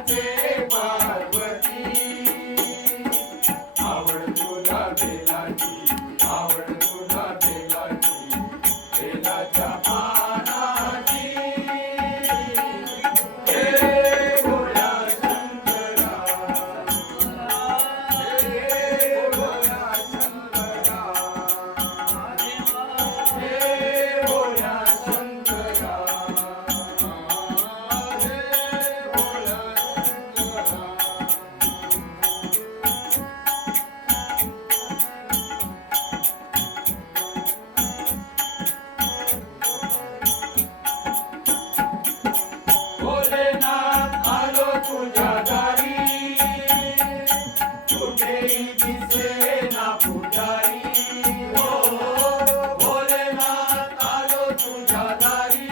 नाचे पार्वती आवड तुला बेलाची आवड तुला बेलाची बेलाच्या पानाची हे भोळ्या शंकरा हे भोळ्या शंकरा हे भोळ्या शंकरा हे भोळ्या भोलेनाथ आलो तुझ्या दारी कुठेही दिसेना पुजारी हो भोलेनाथ आलो तुझ्या दारी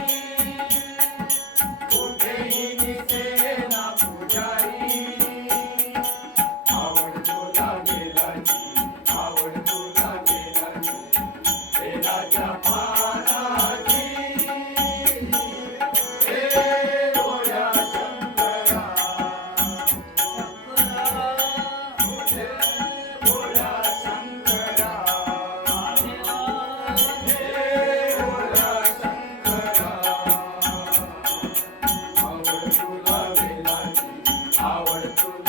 कुठेही दिसेना पुजारी आवड तुला बेलाची आवड तुला बेलाची बेलाच्या पानाची हे भोळ्या शंकरा हे भोळ्या शंकरा हे भोळ्या शंकरा आवड तुला बेलाची आवड तुला